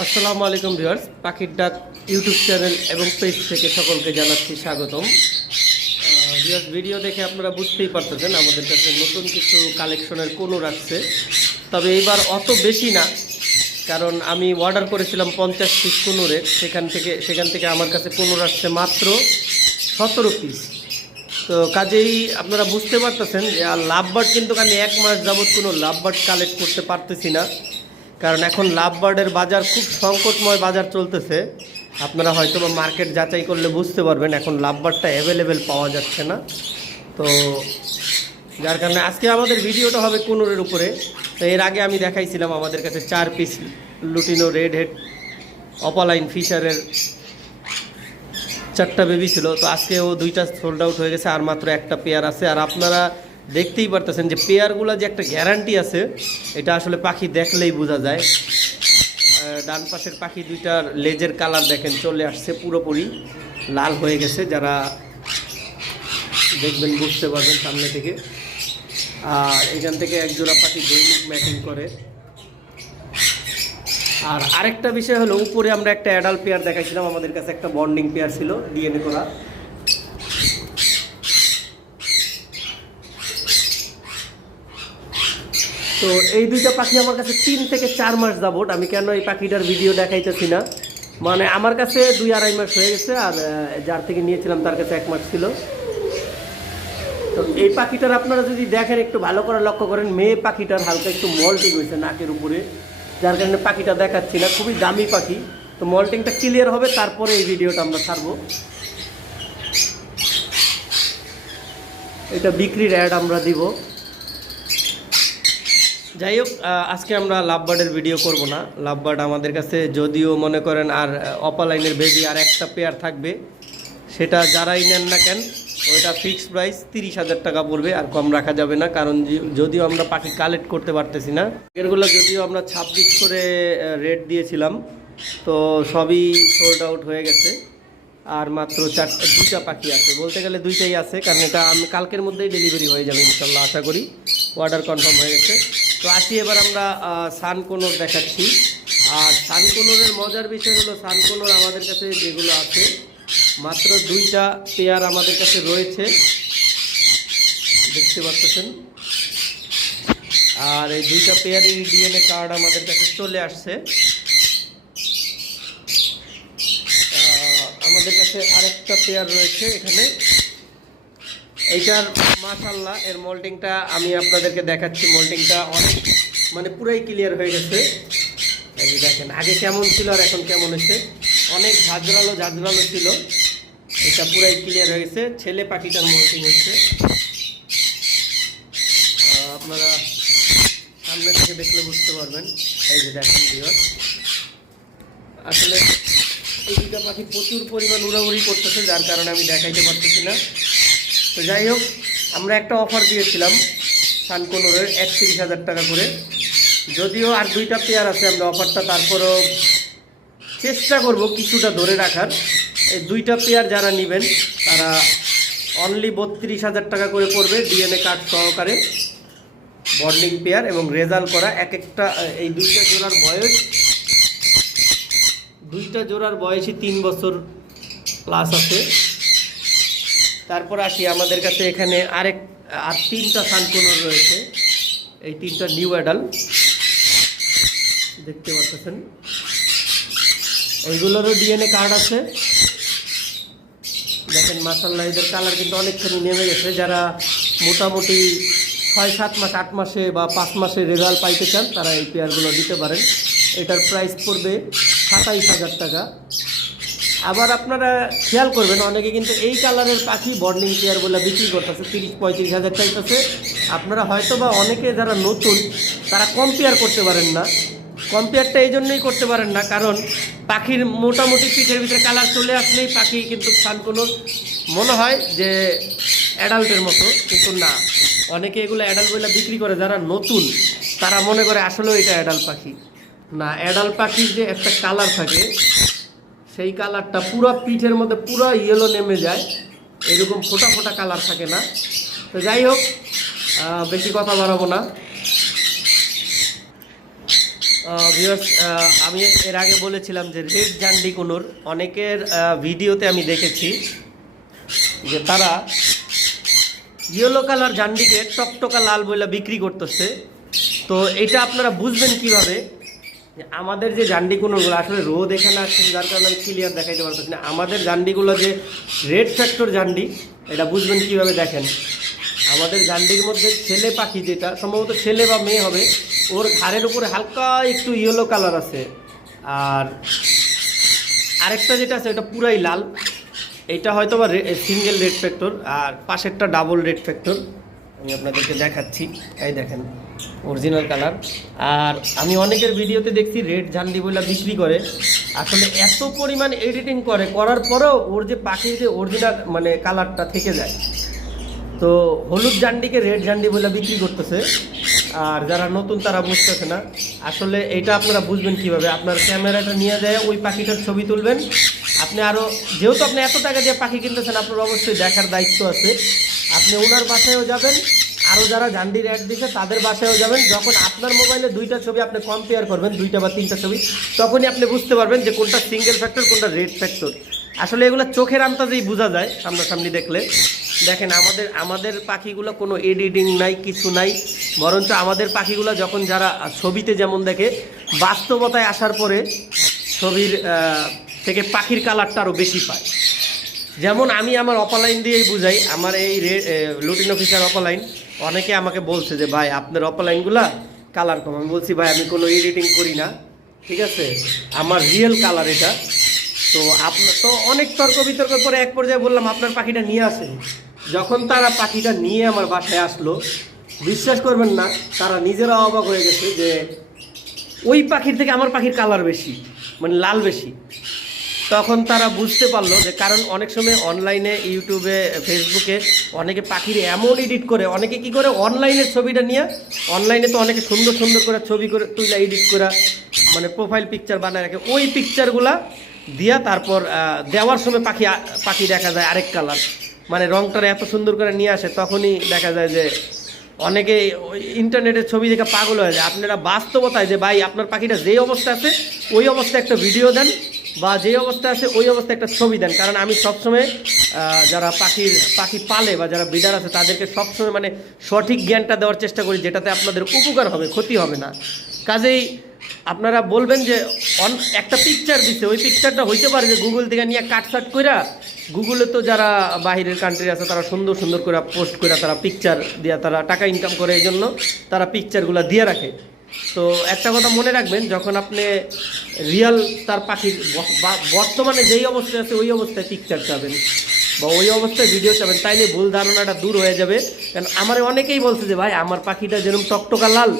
আসসালামু আলাইকুম ভিউয়ার্স, পাখির ডাক ইউটিউব চ্যানেল এবং পেজ থেকে সকলকে জানাচ্ছি স্বাগতম। ভিউয়ার্স, ভিডিও দেখে আপনারা বুঝতেই পারতেছেন আমাদের কাছে নতুন কিছু কালেকশনের কোনো রাখছে। তবে এইবার অত বেশি না, কারণ আমি অর্ডার করেছিলাম পঞ্চাশ পিস কোনোরের সেখান থেকে সেখান থেকে আমার কাছে কোনো আসছে মাত্র সতেরো পিস। তো কাজেই আপনারা বুঝতে পারতেছেন যে আর লাভবার্ড কিন্তু আমি এক মাস যাবৎ কোনো লাভবার্ড কালেক্ট করতে পারতেছি না। কারণ এখন লাভ বার্ডের বাজার খুব সংকটময় বাজার চলতেছে। আপনারা হয়তো বা মার্কেট যাচাই করলে বুঝতে পারবেন এখন লাভ বার্ডটা অ্যাভেলেবেল পাওয়া যাচ্ছে না। তো যার কারণে আজকে আমাদের ভিডিওটা হবে কুনুরের উপরে। তো এর আগে আমি দেখাইছিলাম আমাদের কাছে চার piece lutino red head opaline ফিশারের চারটা বেবি ছিল। তো আজকে ও দুইটা সোল্ড আউট হয়ে গেছে, আর মাত্র একটা পেয়ার আছে। আর আপনারা দেখতেই পারতেছেন যে পেয়ারগুলো যে একটা গ্যারান্টি আছে, এটা আসলে পাখি দেখলেই বোঝা যায়। ডান পাশের পাখি দুইটার লেজের কালার দেখেন, চলে আসছে পুরোপুরি লাল হয়ে গেছে। যারা দেখবেন, বুঝতে পারবেন সামনে থেকে। আর এখান থেকে এক জোড়া পাখি দৈনিক ম্যাটিং করে। আর আরেকটা বিষয় হলো, উপরে আমরা একটা অ্যাডাল্ট পেয়ার দেখাইছিলাম, আমাদের কাছে একটা বন্ডিং পেয়ার ছিল ডিএনএ করা। তো এই দুইটা পাখি আমার কাছে তিন থেকে চার মাস যাবত আমি কেন এই পাখিটার ভিডিও দেখাইতেছি না? মানে আমার কাছে দুই আড়াই মাস হয়ে গেছে, আর যার থেকে নিয়েছিলাম তার কাছে এক মাস ছিল। তো এই পাখিটার আপনারা যদি দেখেন, একটু ভালো করে লক্ষ্য করেন, মেয়ে পাখিটার হালকা একটু মল্টিং হয়েছে নাকের উপরে, যার কারণে পাখিটা দেখাচ্ছি না, খুবই দামি পাখি। তো মল্টিংটা ক্লিয়ার হবে, তারপরে এই ভিডিওটা আমরা ছাড়বো। এটা বিক্রির অ্যাড আমরা দিব। যাই হোক আজকে আমরা লাভবার্ডের ভিডিও করব না। লাভবার্ড আমাদের কাছে যদিও মনে করেন আর অপালাইনের বেবি আর একটা পেয়ার থাকবে, সেটা যারাই নেন না কেন, ওইটা ফিক্সড প্রাইস তিরিশ হাজার টাকা পড়বে আর কম রাখা যাবে না, কারণ যদিও আমরা পাখি কালেক্ট করতে পারতেছি না। এরগুলো যদিও আমরা ছাব্বিশ করে রেট দিয়েছিলাম, তো সবই সোল্ড আউট হয়ে গেছে। আর মাত্র চারটা দুইটা পাখি আছে, বলতে গেলে দুইটাই আছে, কারণ এটা আমি কালকের মধ্যেই ডেলিভারি হয়ে যাবে ইনশাল্লাহ, আশা করি। অর্ডার কনফার্ম হয়ে গেছে। তো আসি এবার আমরা সানকোনোর দেখাচ্ছি। আর সানকোনোরের মজার বিষয় হলো সানকোনোর আমাদের কাছে যেগুলো আছে, মাত্র দুইটা পেয়ার আমাদের কাছে রয়েছে। দেখতে পাচ্ছেন? আর এই দুইটা পেয়ারের ডিএনএ কার্ড আমাদের কাছে চলে আসছে। আমাদের কাছে আরেকটা পেয়ার রয়েছে এখানে। এইটার মাশাল্লাহ এর মোল্ডিংটা আমি আপনাদেরকে দেখাচ্ছি। মোল্ডিংটা অনেক মানে পুরাই ক্লিয়ার হয়ে গেছে। এই দেখেন আগে কেমন ছিল আর এখন কেমন হয়েছে? অনেক ঝাঁঝরালো ঝাঁঝরালো ছিল। এটা পুরাই ক্লিয়ার হয়ে গেছে। ছেলে পাখিটার মোল্ডিং আহ, আপনারা সামনে থেকে দেখলে বুঝতে পারবেন। এই যে দেখেন ভিউয়ার আসলে এই দুটা পাখি প্রচুর পরিমাণ উড়াউড়ি করতেছে যার কারণে আমি দেখাইতে পারতেছি না। তো যাই হোক, আমরা একটা অফার দিয়েছিলাম সানকোনোরের একত্রিশ হাজার টাকা করে। যদিও আর দুইটা পেয়ার আছে, আমরা অফারটা তারপরেও চেষ্টা করব কিছুটা ধরে রাখার। এই দুইটা পেয়ার যারা নেবেন, তারা অনলি বত্রিশ হাজার টাকা করে পড়বে ডিএনএ কার্ড সহকারে। বন্ডিং পেয়ার এবং রেজাল্ট করা এক একটা, এই দুইটা জোড়ার বয়স, দুইটা জোড়ার বয়সই তিন বছর প্লাস আছে। তারপর আসি আমাদের কাছে এখানে আরেক, আর তিনটা সানকোনর রয়েছে। এই তিনটা নিউ অ্যাডাল দেখতে পাচ্ছেন। এইগুলোরও ডিএনএ কার্ড আছে। দেখেন মাসাল্লাহ এদের কালার কিন্তু অনেকখানি নেমে গেছে। যারা মোটামুটি ছয়, সাত মাস, আট মাসে বা পাঁচ মাসে রেজাল্ট পাইতে চান, তারা এই পেয়ারগুলো দিতে পারেন। এটার প্রাইস পড়বে সাতাইশ হাজার টাকা। আবার আপনারা খেয়াল করবেন, অনেকে কিন্তু এই কালারের পাখি বর্নিং পেয়ার বলে বিক্রি করতেছে, তিরিশ, পঁয়ত্রিশ হাজার চাইতেছে। আপনারা হয়তো বা অনেকে যারা নতুন, তারা কম্পেয়ার করতে পারেন না। কম্পেয়ারটা এই জন্যই করতে পারেন না, কারণ পাখির মোটামুটি পিঠের ভিতরে কালার চলে আসলেই পাখি কিন্তু কোনো মনে হয় যে অ্যাডাল্টের মতো, কিন্তু না। অনেকে এগুলো অ্যাডাল্ট বলে বিক্রি করে, যারা নতুন, তারা মনে করে আসলেও এটা অ্যাডাল্ট পাখি। না অ্যাডাল্ট পাখির যে একটা কালার থাকে সেই কালারটা পুরো পিঠের মধ্যে পুরো ইয়েলো নেমে যায়। এরকম ফোটা ফোটা কালার থাকে না। তো যাই হোক বেশি কথা বাড়াবো না। আমি এর আগে বলেছিলাম যে রেড জান্ডি কোনোর অনেকের ভিডিওতে আমি দেখেছি যে তারা ইয়েলো কালার জান্ডিকে টকটকা লাল বলে বিক্রি করতেছে। তো এটা আপনারা বুঝবেন কীভাবে? আমাদের যে জান্ডি কোনোগুলো আসলে রোদ এখানে আসছে, যার কারণে আমি ক্লিয়ার দেখাইতে পারতেছি না। আমাদের জান্ডিগুলো যে রেড ফ্যাক্টর জান্ডি, এটা বুঝবেন কীভাবে দেখেন? আমাদের জান্ডির মধ্যে ছেলে পাখি যেটা, সম্ভবত ছেলে বা মেয়ে হবে, ওর ঘাড়ের উপরে হালকা একটু ইয়েলো কালার আছে। আর আরেকটা যেটা আছে এটা পুরাই লাল। এটা হয়তো বা সিঙ্গেল রেড ফ্যাক্টর আর পাশেরটা ডাবল রেড ফ্যাক্টর আমি আপনাদেরকে দেখাচ্ছি। এই দেখেন অরিজিনাল কালার আর আমি অনেকের ভিডিওতে দেখছি রেড ঝান্ডি বলে বিক্রি করে। আসলে এত পরিমাণ এডিটিং করে, করার পরেও ওর যে পাখির যে অরিজিনাল মানে কালারটা থেকে যায়। তো হলুদ জান্ডিকে রেড জান্ডি বলে বিক্রি করতেছে। আর যারা নতুন তারা বুঝতেছে না। আসলে এটা আপনারা বুঝবেন কীভাবে? আপনার ক্যামেরাটা নিয়ে যায়, ওই পাখিটার ছবি তুলবেন। আপনি আরও যেহেতু আপনি এত টাকা দিয়ে পাখি কিনতেছেন, আপনার অবশ্যই দেখার দায়িত্ব আছে। আপনি ওনার বাসায়ও যাবেন আরও যারা জান্ডির অ্যাড দিচ্ছে তাদের বাসায়ও যাবেন। যখন আপনার মোবাইলে দুইটা ছবি আপনি কম্পেয়ার করবেন, দুইটা বা তিনটা ছবি, তখনই আপনি বুঝতে পারবেন যে কোনটা সিঙ্গেল ফ্যাক্টর কোনটা রেড ফ্যাক্টর আসলে এগুলো চোখের আন্তাজেই বোঝা যায় সামনাসামনি দেখলে। দেখেন, আমাদের আমাদের পাখিগুলো কোনো এডিটিং নাই, কিছু নাই। বরঞ্চ আমাদের পাখিগুলো যখন যারা ছবিতে যেমন দেখে, বাস্তবতায় আসার পরে ছবির থেকে পাখির কালারটা আরও বেশি পায়। যেমন আমি আমার অপালাইন দিয়েই বুঝাই, আমার এই লুটিন অফিসার অপালাইন অনেকে আমাকে বলছে যে, ভাই, আপনার অপালাইনগুলা কালার কম। আমি বলছি, ভাই, আমি কোনো এডিটিং করি না, ঠিক আছে? আমার রিয়েল কালার এটা। তো আপনার তো অনেক তর্ক বিতর্ক পরে এক পর্যায়ে বললাম, আপনার পাখিটা নিয়ে আসে যখন তারা পাখিটা নিয়ে আমার বাসায় আসলো, বিশ্বাস করবেন না, তারা নিজেরা অবাক হয়ে গেছে যে, ওই পাখির থেকে আমার পাখির কালার বেশি মানে লাল বেশি। তখন তারা বুঝতে পারল যে কারণ অনেক সময় অনলাইনে ইউটিউবে ফেসবুকে অনেকে পাখির এমন এডিট করে, অনেকে কি করে অনলাইনের ছবিটা নিয়ে অনলাইনে তো অনেকে সুন্দর সুন্দর করে ছবি করে তুলে এডিট করে মানে প্রোফাইল পিকচার বানায় রাখে। ওই পিকচারগুলা দিয়া তারপর দেওয়ার সময় পাখি পাখি দেখা যায় আরেক কালার মানে রংটার এত সুন্দর করে নিয়ে আসে, তখনই দেখা যায় যে অনেকে ইন্টারনেটের ছবি দেখে পাগল হয়ে যায়। আপনারা বাস্তবতায় যে, ভাই, আপনার পাখিটা যেই অবস্থা আছে, ওই অবস্থায় একটা ভিডিও দেন বা যেই অবস্থা আছে, ওই অবস্থায় একটা ছবি দেন। কারণ আমি সবসময় যারা পাখির, পাখি পালে বা যারা বিডার আছে, তাদেরকে সবসময় মানে সঠিক জ্ঞানটা দেওয়ার চেষ্টা করি, যেটাতে আপনাদের উপকার হবে, ক্ষতি হবে না। কাজেই আপনারা বলবেন যে, অন, একটা পিকচার দিচ্ছে ওই পিকচারটা হইতে পারে যে গুগল থেকে নিয়ে কাটসাট কইরা গুগলে তো যারা বাহিরের কান্ট্রি আছে, তারা সুন্দর সুন্দর করে পোস্ট করে তারা পিকচার দিয়ে তারা টাকা ইনকাম করে এই জন্য তারা পিকচারগুলো দিয়ে রাখে। তো একটা কথা মনে রাখবেন, যখন আপনি রিয়াল তার পাখির বর্তমানে যেই অবস্থায় আছে, ওই অবস্থায় পিকচার চাবেন বা ওই অবস্থায় ভিডিও চাবেন, তাইলে ভুল ধারণাটা দূর হয়ে যাবে। কারণ আমার অনেকেই বলছে যে, ভাই, আমার পাখিটা যেরকম টকটকা লাল,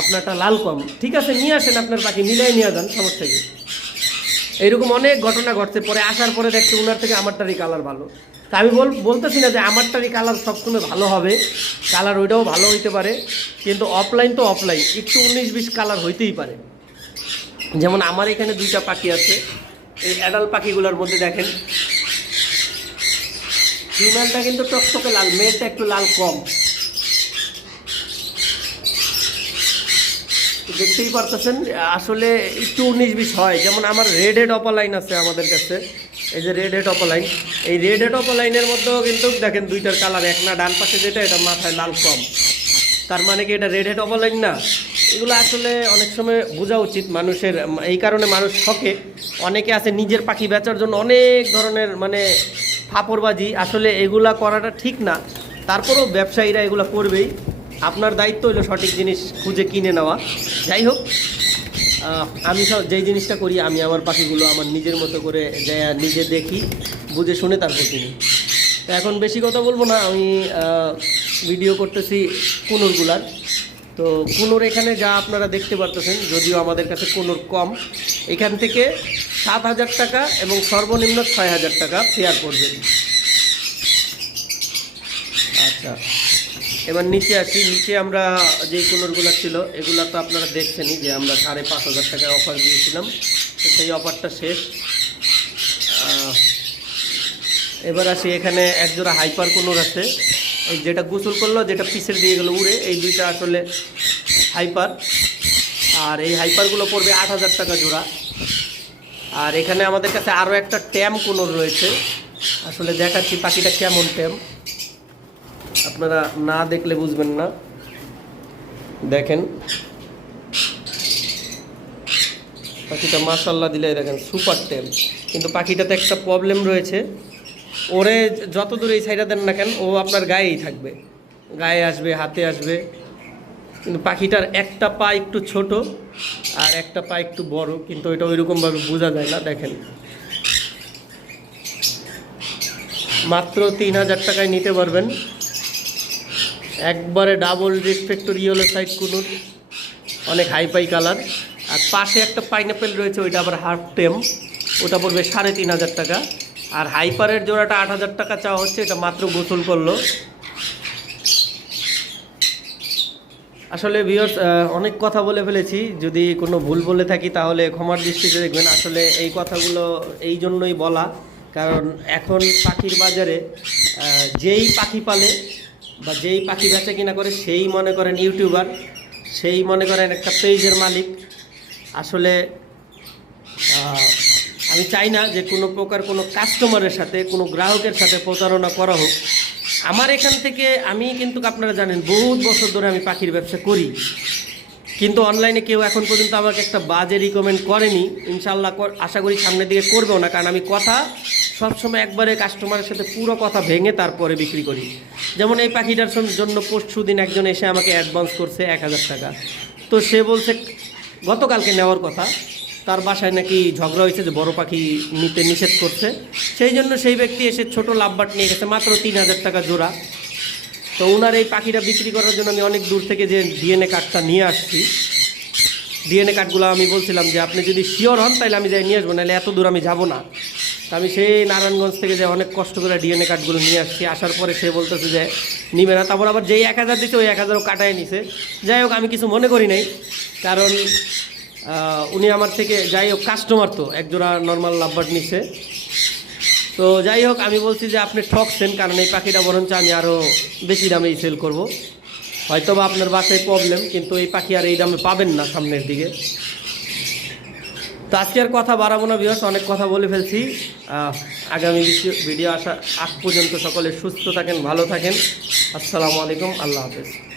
আপনারটা লাল কম। ঠিক আছে, নিয়ে আসেন আপনার পাখি, মিলাই নিয়ে যান, সমস্যা কি? এইরকম অনেক ঘটনা ঘটছে, পরে আসার পরে দেখছি ওনার থেকে আমারটারই কালার ভালো। তা আমি বল বলতেছি না যে আমারটারই কালার সবসময় ভালো হবে কালার ওইটাও ভালো হইতে পারে, কিন্তু অফলাইন তো অফলাইন একটু উনিশ বিশ কালার হইতেই পারে। যেমন আমার এখানে দুইটা পাখি আছে, এই অ্যাডাল পাখিগুলোর মধ্যে দেখেন। ফিমেলটা কিন্তু টকটকে লাল মেয়েটা একটু লাল, কম। দেখতেই পারতেছেন, আসলে একটু উনিশ বিশ হয়। যেমন আমার রেড হেড অপালাইন আছে আমাদের কাছে। এই যে রেড হেড অপালাইন এই রেড হেড অপালাইনের মধ্যেও কিন্তু দেখেন দুইটার কালার এক না, ডান পাশে যেটা, এটা মাথায় লাল কম। তার মানে কি এটা রেড হেড অপালাইন না? এগুলো আসলে অনেক সময় বোঝা উচিত মানুষের, এই কারণে মানুষ শখে। অনেকে আছে নিজের পাখি বেচার জন্য অনেক ধরনের মানে ফাপড়বাজি। আসলে এগুলা করাটা ঠিক না। তারপরেও ব্যবসায়ীরা এগুলো করবেই। আপনার দায়িত্ব হলো সঠিক জিনিস খুঁজে কিনে নেওয়া। যাই হোক আমি সব যেই জিনিসটা করি, আমি আমার পাখিগুলো আমার নিজের মতো করে নিজে দেখি, বুঝে শুনে তারপর কিনি। তো এখন বেশি কথা বলব না, আমি ভিডিও করতেছি কুনুরগুলার তো কুনুর এখানে যা আপনারা দেখতে পারতেছেন, যদিও আমাদের কাছে কুনুর কম, এখান থেকে সাত হাজার টাকা এবং সর্বনিম্ন ছয় হাজার টাকা ফেয়ার করবেন। আচ্ছা। এবার নিচে আসি নিচে আমরা যেই কুনুরগুলো ছিল, এগুলো তো আপনারা দেখছেনই যে আমরা সাড়ে পাঁচ হাজার টাকায় অফার দিয়েছিলাম। সেই অফারটা শেষ। এবার আসি এখানে একজোড়া হাইপার কুনুর আছে। যেটা গোসল করল, যেটা পিসের দিয়ে গেলো উড়ে, এই দুইটা আসলে হাইপার আর এই হাইপারগুলো পড়বে আট হাজার টাকা জোড়া। আর এখানে আমাদের কাছে আরও একটা ট্যাম কোনো রয়েছে। আসলে দেখাচ্ছি পাখিটা কেমন ট্যাম আপনারা না দেখলে বুঝবেন না। দেখেন। পাখিটা মাসাল্লাহ দিলে দেখেন, সুপার টেম কিন্তু পাখিটাতে একটা প্রবলেম রয়েছে। ওরে যত দূর এই সাইডে দেন না কেন, ও আপনার গায়েই থাকবে। গায়ে আসবে, হাতে আসবে। কিন্তু পাখিটার একটা পা একটু ছোট আর একটা পা একটু বড়, কিন্তু এটা ওইরকমভাবে বোঝা যায় না, দেখেন। মাত্র তিন হাজার টাকায় নিতে পারবেন। একবারে ডাবল রিফ্লেক্টর ইয়েলো সাইড কুনুর। অনেক হাইপাই কালার আর পাশে একটা পাইনাপেল রয়েছে, ওইটা আবার হাফ টেম ওটা পড়বে সাড়ে তিন হাজার টাকা। আর হাইপারের জোড়াটা আট হাজার টাকা চাওয়া হচ্ছে, এটা মাত্র গোসল করল। আসলে ভিউয়ার্স অনেক কথা বলে ফেলেছি। যদি কোনো ভুল বলে থাকি, তাহলে ক্ষমার দৃষ্টিতে দেখবেন। আসলে এই কথাগুলো এই জন্যই বলা। কারণ এখন পাখির বাজারে যেই পাখি পালে বা যেই পাখি বেচা কিনা করে সেই মনে করেন ইউটিউবার, সেই মনে করেন একটা পেজের মালিক। আসলে আমি চাই না যে কোনো প্রকার কোনো কাস্টমারের সাথে, কোনো গ্রাহকের সাথে প্রতারণা করা হোক। আমার এখান থেকে আমি কিন্তু আপনারা জানেন, বহুত বছর ধরে আমি পাখির ব্যবসা করি। কিন্তু অনলাইনে কেউ এখন পর্যন্ত আমাকে একটা বাজে রিকমেন্ড করেনি। ইনশাল্লাহ আশা করি সামনের দিকে করবেও না, কারণ আমি কথা সবসময় একবারে কাস্টমারের সাথে পুরো কথা ভেঙে তারপরে বিক্রি করি। যেমন এই পাখিটার জন্য পরশু দিন একজন এসে আমাকে অ্যাডভান্স করছে এক হাজার টাকা। তো সে বলছে, গতকালকে নেওয়ার কথা। তার বাসায় নাকি ঝগড়া হয়েছে যে বড় পাখি নিতে নিষেধ করছে। সেই জন্য সেই ব্যক্তি এসে ছোট লাভবাট নিয়ে গেছে মাত্র তিন হাজার টাকা জোড়া। তো ওনার এই পাখিটা বিক্রি করার জন্য আমি অনেক দূর থেকে যে ডিএনএ কার্ডটা নিয়ে আসছি। ডিএনএ কার্ডগুলো আমি বলছিলাম যে, আপনি যদি শিওর হন, তাহলে আমি যাই নিয়ে আসব, নাহলে এত দূর আমি যাব না। তা আমি সেই নারায়ণগঞ্জ থেকে যে অনেক কষ্ট করে ডিএনএ কার্ডগুলো নিয়ে আসছি। আসার পরে সে বলতেছে যে, নিবে না। তারপর আবার যেই এক হাজার দিচ্ছে ওই এক হাজারও কাটায় নিছে। যাই হোক, আমি কিছু মনে করি নাই। কারণ উনি আমার থেকে, যাই হোক কাস্টমার তো। একজোড়া নর্মাল লাভবার্ড নিছে। তো যাই হোক, আমি বলছি যে আপনি ঠকছেন, কারণ এই পাখিটা বরঞ্চ আমি আরও বেশি দামেই সেল করব। হয়তো বা আপনার বাসায় প্রবলেম কিন্তু এই পাখি আর এই দামে পাবেন না সামনের দিকে। তো আজকে আর কথা বাড়াবো না বিহস অনেক কথা বলে ফেলছি। আগামী ভিডিও- ভিডিও আসা আগ পর্যন্ত সকলে সুস্থ থাকেন, ভালো থাকেন। আসসালামু আলাইকুম, আল্লাহ হাফেজ।